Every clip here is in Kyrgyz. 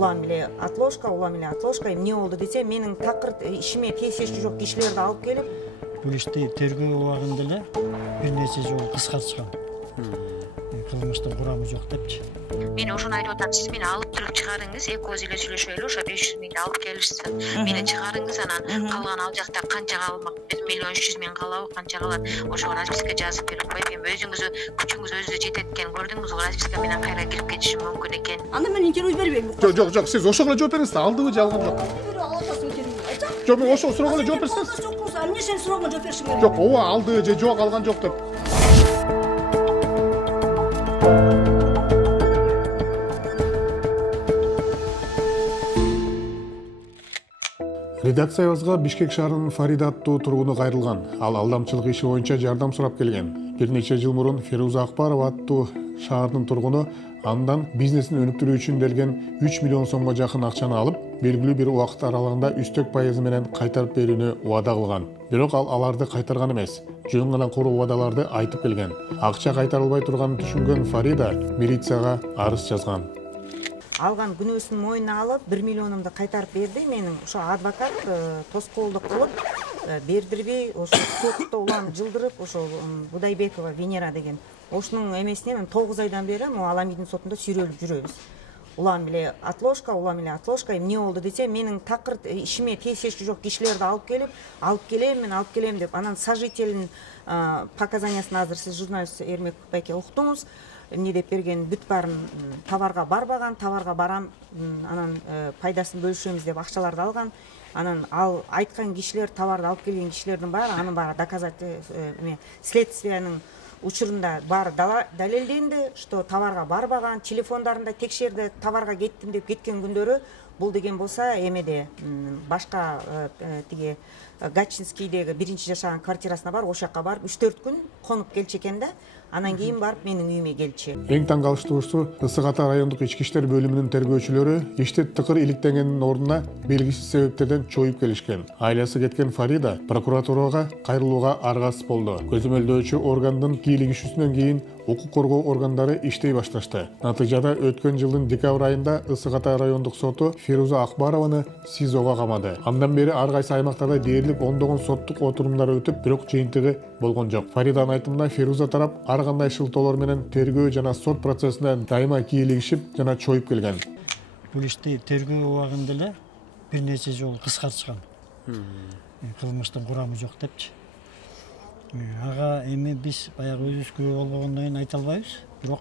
улам эле отложка эмне болду десе, менин такыр ишиме тиешеси жок кишилерди алып келип, бул ишти тергөө убагында эле бир нече жолу кыскартышкан. Кылмыштын курамы жок депчи. Мен ошону айтып атам, сиз мени алып туруп чыгарыңыз, эки ооз эле сүйлөшөлү, ошо 500 миңди алып келишсин. Мени чыгарыңыз, анан калган ал жакта канча калмак, 1 миллион 300 миң калабы, канча калат, ошого расписка жазып берип коюп, эми өзүңүз күчүңүз өзүнө жетет экен, көрдүңүзбү, расписка менен кайра кирип кетишим мүмкүн экен. Анда мен интервью бербейм. Жок, сиз ошого эле жооп бериңиз, алдыбы же алган жокпу? Жок, мен ошо суроого эле жооп берсеңиз. Эмне сен сурооңо жооп беришиң керек? Жок, ооба алды же жок алган жок деп. Редакциябызга Бишкек шаарынын Фарида аттуу тургуну кайрылган. Ал алдамчылык иши боюнча жардам сурап келген. Бир нече жыл мурун Фируза Акбарова аттуу шаардын тургуну андан бизнесин өнүктүрүү үчүн делген 3 миллион сомго жакын акчаны алып, белгилүү бир убакыт аралыгында үстөк пайызы менен кайтарып берүүнү убада кылган. Бирок ал аларды кайтарган эмес. Жөн гана куру убадаларды айтып келген. Акча кайтарылбай турганын түшүнгөн Фарида милицияга арыз жазган. Алган күнөөсүн мойнуна алып, 1 миллионумду кайтарып берди. Менин ошо адвокат тоскоолдук кылып бердирбей, ошо сотто улам жылдырып, ошо Будайбекова Венера деген ошонун эмесине мен 9 айдан бери Аламидин сотунда сүйрөлүп жүрөбүз. Улам эле отложка, эмне болду десе, менин такыр ишиме тиешеси жок кишилерди алып келем деп, анан сожительдин показаниясын азыр сиз журналист Эрмек байке уктуңуз. Эмне деп берген, бүт баарын товарга барбаган, товарга барам, анан пайдасын бөлүшөбүз деп акчаларды алган. Анан ал айткан кишилер, товарды алып келген кишилердин баары, анын баары доказательство, следствиянын учурунда баары далилденди, что товарга барбаган, телефондарында текшерди, товарга кеттим деп кеткен күндөрү. Бул деген болса, эмеде башка тиги Гатчинскийдеги 1-жашаган квартирасына бар, ошол жакка барып 3-4 күн конуп келчү экен да. Анан кийин барып менин үйүмө келчү. Эң таң калыштуусу, Ысык Ата райондук ички иштер бөлүмүнүн тергөөчүлөрү ишти тыкыр иликтенгендин ордуна белгисиз себептерден чоюп келишкен. Айласы кеткен Фарида прокуратурага кайрылууга аргасыз болду. Көзөмөлдөөчү органдын кийлигишүүсүнөн кийин укук коргоо органдары иштей башташты. Натыйжада өткөн жылдын декабрь айында Ысык Ата райондук соту Фируза Акбарованы СИЗОго камады. Андан бери ар кайсы аймактарда дээрлик ондогон соттук отурумдар өтүп, бирок жыйынтыгы болгон жок. Фариданын айтымында Фируза тарап ар кандай шылтоолор менен тергөө жана сот процессине дайыма кийлигишип жана чоюп келген. Бул ишти тергөө убагында эле бир нече жолу кыскартышкан. Кылмыштын курамы жок депчи. Ага эми биз баягы өзүбүз күбө болбогондон кийин айта албайбыз, бирок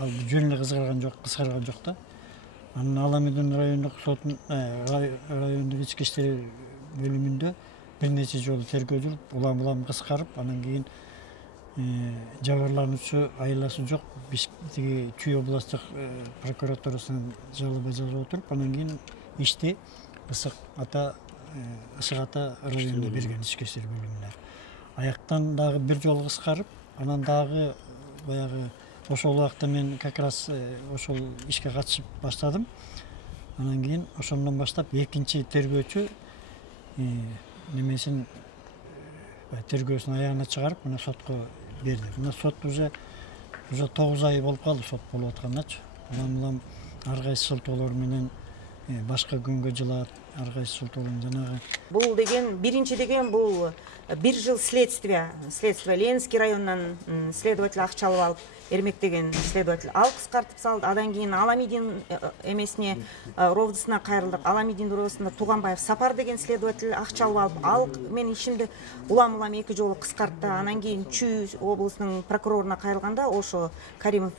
ал жөн эле кыскарган жок да. Анын Аламидин райондук сотун, райондук ички иштер бөлүмүндө бир нече жолу тергөө жүрүп, улам кыскарып, анан кийин жабырлануучу айласы жок, биз тиги Чүй областтык прокуратурасына жалоба жазып отуруп, анан кийин ишти Ысык Ата районуна берген ички иштер бөлүмүнө. Аяктан дагы бир жолу кыскарып, анан дагы баягы ошол убакта мен как раз ошол ишке катышып баштадым. Анан кийин ошондон баштап экинчи тергөөчү немесин тергөөсүн аягына чыгарып, мына сотко берди. Мына сот уже 9 ай болуп калды сот болуп аткандачы. Улам ар кайсы шылтоолор менен башка күнгө жылаат, ар кайсы шылтоолор жанагы. Бул деген биринчи деген бул 1 жыл следствие Ленинский районунан следователь акча алып, Эрмек деген следователь ал кыскартып салды. Адан кийин Аламидин эмесине ровдысына кайрылдык. Аламидин ровдысында Туганбаев Сапар деген следователь акча алып, ал менин ишимди улам 2 жолу кыскартты. Анан кийин Чүй облусунун прокуроруна кайрылганда, ошо Каримов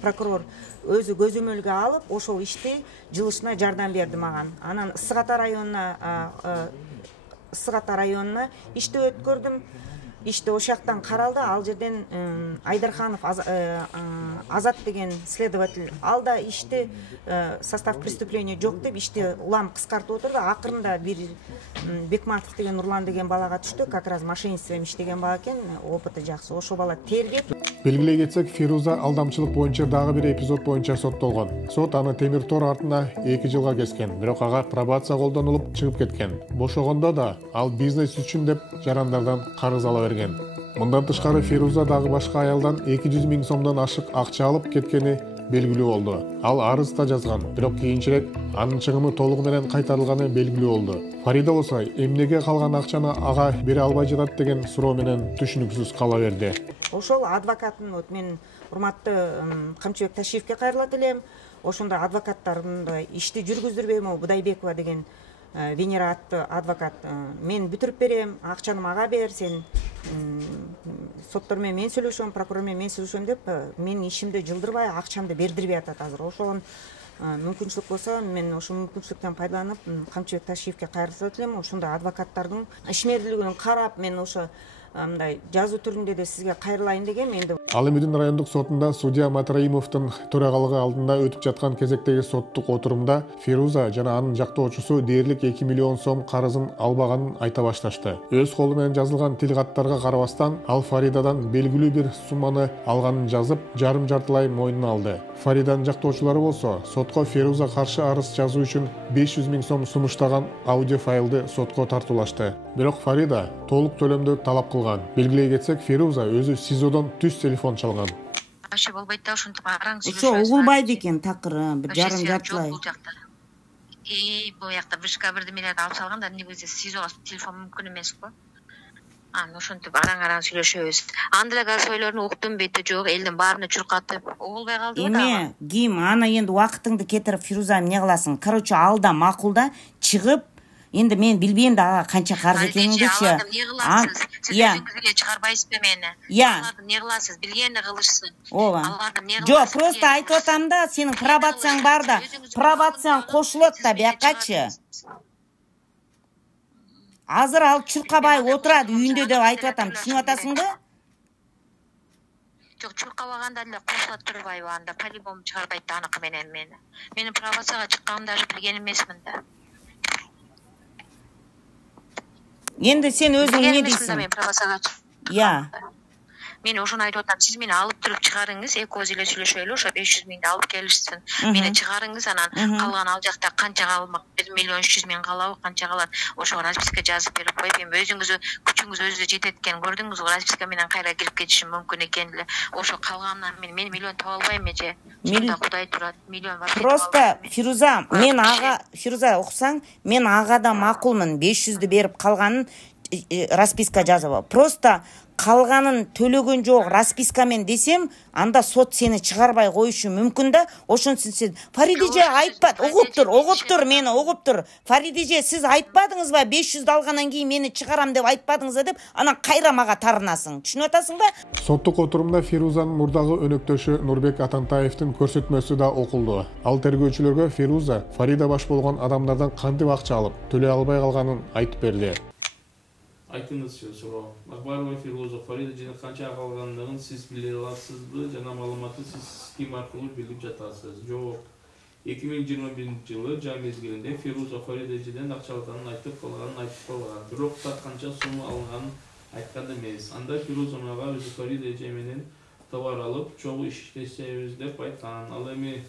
прокурор өзү көзөмөлгө алып, ошол ишти жылышына жардам берди маган. Анан Ысык Ата районуна ишти өткөрдүм. Ишти ошол жактан каралды. Ал жерден Айдарханов Азат деген следователь ал да ишти состав преступления жок деп ишти улам кыскартып отурду. Акырында бир Бекматов деген Нурлан деген балага түштү. Как раз мошенничеством иштеген бала экен, опыты жакшы. Ошол бала тергеп. Белгилей кетсек, Фируза алдамчылык боюнча дагы бир эпизод боюнча соттолгон. Сот аны темир тор артына 2 жылга кескен, бирок ага пробация колдонулуп чыгып кеткен. Бошогондо да ал бизнес үчүн деп жарандардан карыз ала берген. Мындан тышкары Фируза дагы башка аялдан 200 миң сомдон ашык акча алып кеткени белгилүү болду. Ал арыз да жазган, бирок кийинчерээк анын чыгымы толугу менен кайтарылганы белгилүү болду. Фарида болсо эмнеге калган акчаны ага бере албай жатат деген суроо менен түшүнүксүз кала берди. Ошол адвокатын мен урматтуу Камчыбек Ташиевке кайрылат элем. Ошондо адвокаттарды ишти жүргүздүрбөйм, Будайбекова деген Венера аттуу адвокат. Мен бүтүрүп берем, акчаны мага бер, сен соттор менен мен сүйлөшөм, прокурор менен мен сүйлөшөм деп мен ишимди жылдырбай, акчамды бердирбей атат азыр. Ошол мүмкүнчүлүк болсо, мен ошол мүмкүнчүлүктөн пайдаланып Камчыбек Ташиевке кайрылат элем. Ошондо адвокаттардын ишмердүүлүгүн карап, мен ошо мындай жазуу түрүндө да сизге кайрылайын деген. Менде Ал Эмидин райондук сотунда судья Матраимовдун төрагалыгы алдында өтүп жаткан кезектеги соттук отурумда Фируза жана анын жактоочусу дээрлик 2 миллион сом карызын албаганын айта башташты. Өз колу менен жазылган тилкаттарга карабастан, ал Фаридадан белгилүү бир сумманы алганын жазып, жарым-жартылай мойнуна алды. Фариданын жактоочулары болсо, сотко Фируза каршы арыз жазуу үчүн 500 000 сом сунуштаган аудио файлды сотко тартуулашты. Бирок Фарида толук төлөмдү талап кылган. Белгилей кетсек, Фируза өзү СИЗОдон түз телефон чалган. Вообще болбойт да, ошентип араң Ошо угулбайт экен такыры, бир жарым-жартылай. Бул жакта бирка бирдемелерди алып салганда, негизи СИЗОго телефон мүмкүн эмес го. Ошентип араң сүйлөшөбүз. Андыра сөйлөрүн уктум, бети жок, элдин баарына чуркатып, угулбай калды да. Эме, ким ана енді убактыңды кетирип Фируза эмне кыласың? Короче, алда макулда чыгып, енді мен билбейм да ага канча карыз экениңдичи. Өзүңүз эле чыгарбайсызбы мени? Аларды эмне кыласыз? Билгенди кылышсын. Ооба. Жок, просто айтып атам да, сенин пробацияң бар да, пробацияң кошулот да биякачы. Азыр ал чуркабай отурат үйүндө деп айтып атам, түшүнүп атасыңбы? Жок, чуркабаганда эле кошулат турбайбы анда, по-любому чыгарбайт да аныкы менен мени. Менин пробацияга чыкканымды даже билген эмесмин да. Енді сен өзің не дейсің? Мен пробацияга. Я. Мен ошону айтып атам, сиз мени алып туруп чыгарыңыз, экөөз эле сүйлөшөлү, ошо 500 000 алып келишсин. Мени чыгарыңыз, анан калган ал жакта канча калмак, 1 миллион 300 000 калабы, канча калат, ошого расписка жазып берип коюп, эми өзүңүз күчүңүз өзү жетет экен, көрдүңүзбү, расписка менен кайра кирип кетишим мүмкүн экен эле. Ошо калганынан мен миллион таба албайм же. Чында Кудай турат, миллион бар. Просто Фируза, Фируза окусаң, мен агада макулмун, 500ді берип калганын расписка жазып. Просто калганын төлөгөн жок распискамен десем, анда сот сени чыгарбай коюшу мүмкүн да. Ошонсун сен Фаридеже айтпат, угуп мени угуп тур. Фаридеже сиз айтпадыңызбы 500 алгандан кийин мени чыгарам деп айтпадыңызбы деп, анан кайра мага тарынасың. Түшүнүп атасыңбы? Соттук отурумда Фирузанын мурдагы өнөктөшү Нурбек Атантаевдин көрсөтмөсү да окулду. Ал тергөөчүлөргө Фируза Фарида баш болгон адамдардан кантип акча алып, төлөй албай калганын айтып берди. Айтыңызчы суроо. Акбарова Фируза Фарида жана канча калгандыгын сиз биле аласызбы жана маалыматты сиз ким аркылуу билип жатасыз? Жок. 2021-жылы жай мезгилинде Фируза Фаридажеден акча алганын айтып калган. Бирок канча сумма алганын айткан эмес. Анда Фируза мага өзү Фаридаже менен товар алып, чогуу иштесебиз деп айткан. Ал эми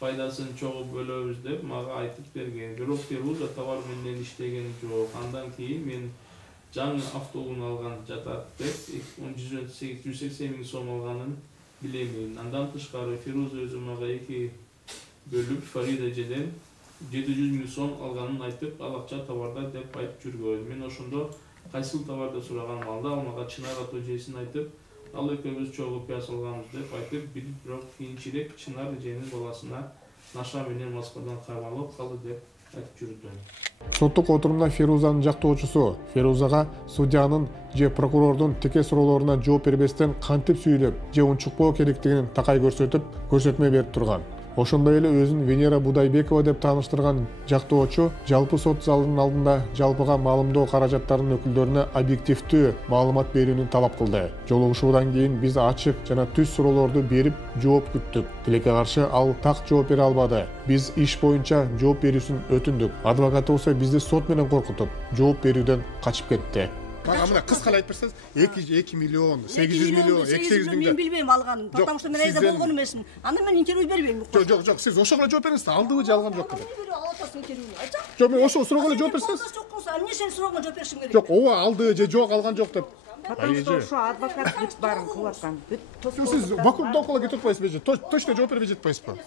пайдасын чогуу бөлөбүз деп мага айтып берген. Бирок Фируза товар менен иштеген жок. Андан кийин мен жаңы автоунаа алган жатат деп 180 000 сом алганын билемин. Андан тышкары Фируза өзү мага 2 бөлүп Фаридажеден 700 000 сом алганын айтып, ал акча товарда деп айтып жүргөн. Мен ошондо кайсыл товарды сураган маалда ал мага Чынар ато эжесин айтып, ал экөөбүз чогуу пияз алганбыз деп айтып, бирок кийинчерээк Чынар эженин баласына наша менен Москвадан кармалып калды деп айтып жүрдү. Соттук отурумда Фирузанын жактоочусу Фирузага судьянын же прокурордун тике суроолоруна жооп бербестен кантип сүйлөп же унчукпоо керектигин такай көрсөтүп, көрсөтмө берип турган. Ошондой эле өзүн Венера Будайбекова деп тааныштырган жактоочу жалпы сот залынын алдында жалпыга маалымдоо каражаттарынын өкүлдөрүнө объективдүү маалымат берүүнү талап кылды. Жолугушуудан кийин биз ачык жана түз суроолорду берип жооп күттүк. Тилекке каршы ал так жооп бере албады. Биз иш боюнча жооп берүүсүн өтүндүк. Адвокаты болсо бизди сот менен коркутуп, жооп берүүдөн качып кетти. Мага мына кыскалай айтып берсеңиз, 2 миллион, 800 миллион, 800 000. Мен билбейм алганын. Потому что мен айда болгон эмесмин. Анда мен интервью бербейм. Жок, сиз ошого жооп бериңиз. Алдыбы же алган жокпу? Айтсам. Жок, мен ошого суроого эле жооп берсеңиз. Эмне сен суроого жооп беришим керек? Жок, ооба алды же жок алган жок деп. Потому что Айежи. ошо адвокат бүт барын кылып аткан. Бүт Сіз вакуумдан кола кетип атпайсызбы эже? Точно жооп бербей жатпайсызбы?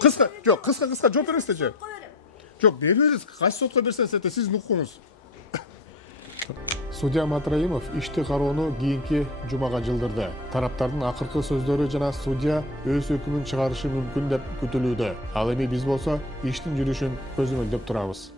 Кыска, жок, кыска жооп бериңиз эже. Жок, бербеңиз. Кайсы сотко берсеңиз эте сиздин укугуңуз. Судья Матраимов ишти кароону кийинки жумага жылдырды. Тараптардын акыркы сөздөрү жана судья өз өкүмүн чыгарышы мүмкүн деп күтүлүүдө. Ал эми биз болсо иштин жүрүшүн көзөмөлдөп турабыз.